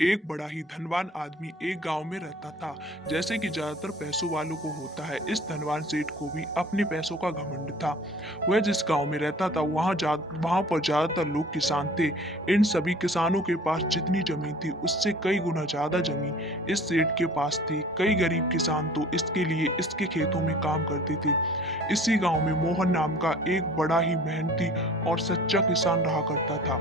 एक बड़ा ही धनवान आदमी एक गांव में रहता था। जैसे कि ज्यादातर पैसों वालों को होता है, इस धनवान सेठ को भी अपने पैसों का घमंड था। वह जिस गांव में रहता था वहां पर ज्यादातर लोग किसान थे। इन सभी किसानों के पास जितनी जमीन थी उससे कई गुना ज्यादा जमीन इस सेठ के पास थी। कई गरीब किसान तो इसके लिए इसके खेतों में काम करते थे। इसी गांव में मोहन नाम का एक बड़ा ही मेहनती और सच्चा किसान रहा करता था।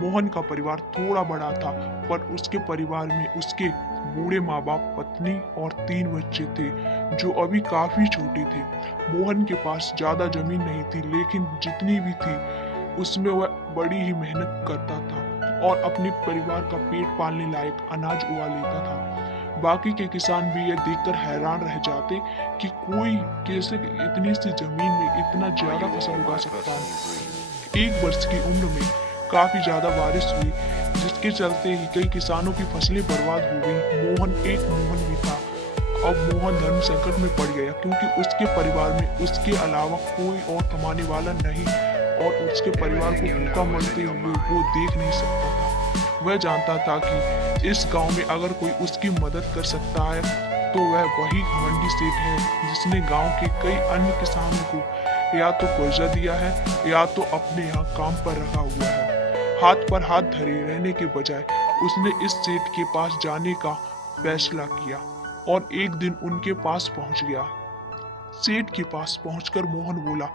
मोहन का परिवार थोड़ा बड़ा था, पर उसके परिवार में उसके बूढ़े माँ बाप, पत्नी और 3 बच्चे थे जो अभी काफी छोटे थे। मोहन के पास ज्यादा जमीन नहीं थी, लेकिन जितनी भी थी उसमें वह बड़ी ही मेहनत करता था और अपने परिवार का पेट पालने लायक अनाज उगा लेता था। बाकी के किसान भी यह देखकर हैरान रह जाते कि कोई कैसे इतनी सी जमीन में इतना ज्यादा फसल उगा सकता है। 1 वर्ष की उम्र में काफी ज्यादा बारिश हुई, जिसके चलते ही कई किसानों की फसलें बर्बाद हो गई। मोहन भी था। अब मोहन धर्म संकट में पड़ गया, क्योंकि उसके परिवार में उसके अलावा कोई और कमाने वाला नहीं और उसके परिवार को भूखा मरते हुए वो देख नहीं सकता था। वह जानता था कि इस गांव में अगर कोई उसकी मदद कर सकता है तो वह वही घमंडी सेठ है, जिसने गांव के कई अन्य किसानों को या तो कर्जा दिया है या तो अपने यहाँ काम पर रखा हुआ है। हाथ पर हाथ धरे रहने के बजाय उसने इस सेठ के पास जाने का फैसला किया और एक दिन उनके पास पहुंच गया। सेठ के पास पहुंचकर मोहन बोला,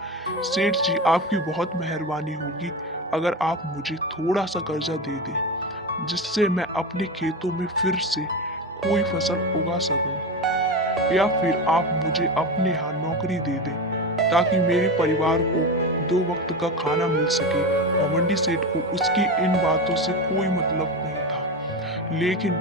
सेठ जी, आपकी बहुत मेहरबानी होगी अगर आप मुझे थोड़ा सा कर्जा दे दें, जिससे मैं अपने खेतों में फिर से कोई फसल उगा सकूं, या फिर आप मुझे अपने यहाँ नौकरी दे दें ताकि मेरे परिवार को 2 वक्त का खाना मिल सके। घमंडी सेठ को उसकी इन बातों से कोई मतलब नहीं था, लेकिन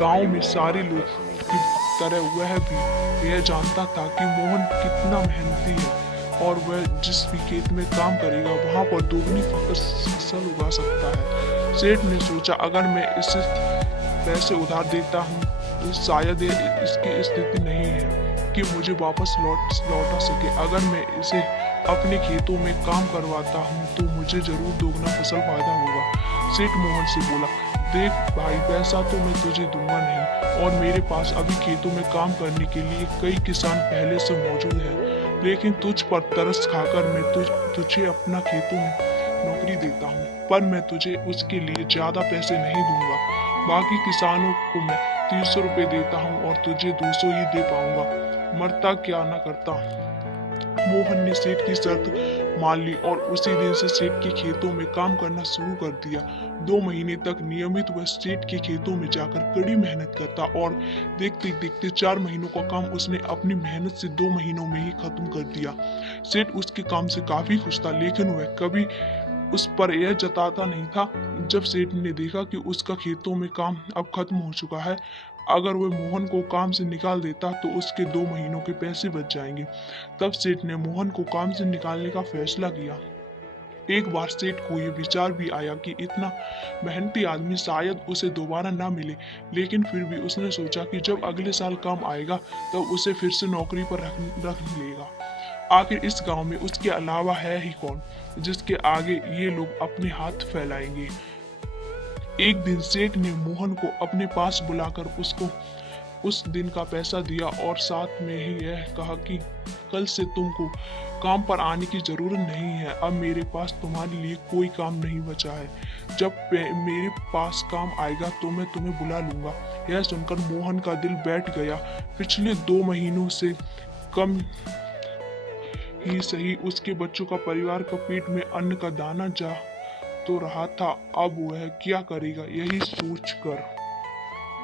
गांव में सारे लोग की तरह वह भी यह जानता था कि मोहन कितना मेहनती है और वह जिस भी खेत में काम करेगा वहां पर दोगुनी फसल उगा सकता है। सेठ ने सोचा, अगर मैं इसे पैसे उधार देता हूँ तो शायद इसकी स्थिति नहीं है कि मुझे वापस लौटा सके। अगर मैं इसे अपने खेतों में काम करवाता हूँ तो मुझे जरूर दोगुना फसल फायदा होगा। सेठ मोहन से बोला, देख भाई, पैसा तो मैं तुझे दूंगा नहीं और मेरे पास अभी खेतों में काम करने के लिए कई किसान पहले से मौजूद हैं, लेकिन तुझ पर तरस खाकर मैं तुझे अपना खेतों में नौकरी देता हूँ, पर मैं तुझे उसके लिए ज्यादा पैसे नहीं दूंगा। बाकी किसानों को मैं 300 रुपए देता हूँ और तुझे 200 ही दे पाऊंगा, मरता क्या ना करता। मोहन ने सेठ की शर्त मान ली और उसी दिन से सेठ के खेतों में काम करना शुरू कर दिया। 2 महीने तक नियमित वह सेठ के खेतों में जाकर कड़ी मेहनत करता और देखते देखते 4 महीनों का काम उसने अपनी मेहनत से 2 महीनों में ही खत्म कर दिया। सेठ उसके काम से काफी खुश था, लेकिन वह कभी उस पर यह जताता नहीं था। जब सेठ ने देखा कि उसका खेतों में काम अब खत्म हो चुका है, अगर वह मोहन को काम से निकाल देता तो उसके 2 महीनों के पैसे बच जाएंगे। तब सेठ ने मोहन को काम से निकालने का फैसला किया। एक बार सेठ को यह विचार भी आया कि इतना मेहनती आदमी शायद उसे दोबारा ना मिले, लेकिन फिर भी उसने सोचा कि जब अगले साल काम आएगा तब उसे फिर से नौकरी पर रख लेगा। आखिर इस गांव में उसके अलावा है ही कौन जिसके आगे ये लोग अपने हाथ फैलाएंगे। एक दिन सेठ ने मोहन को अपने पास बुलाकर उसको उस दिन का पैसा दिया और साथ में ही यह कहा कि कल से तुमको काम पर आने की जरूरत नहीं है। अब मेरे पास तुम्हारे लिए कोई काम नहीं बचा है। जब मेरे पास काम आएगा तो मैं तुम्हें बुला लूंगा। यह सुनकर मोहन का दिल बैठ गया। पिछले 2 महीनों से कम ही सही उसके बच्चों का परिवार का पेट में अन्न का दाना जा तो रहा था, अब वह क्या करेगा, यही सोच कर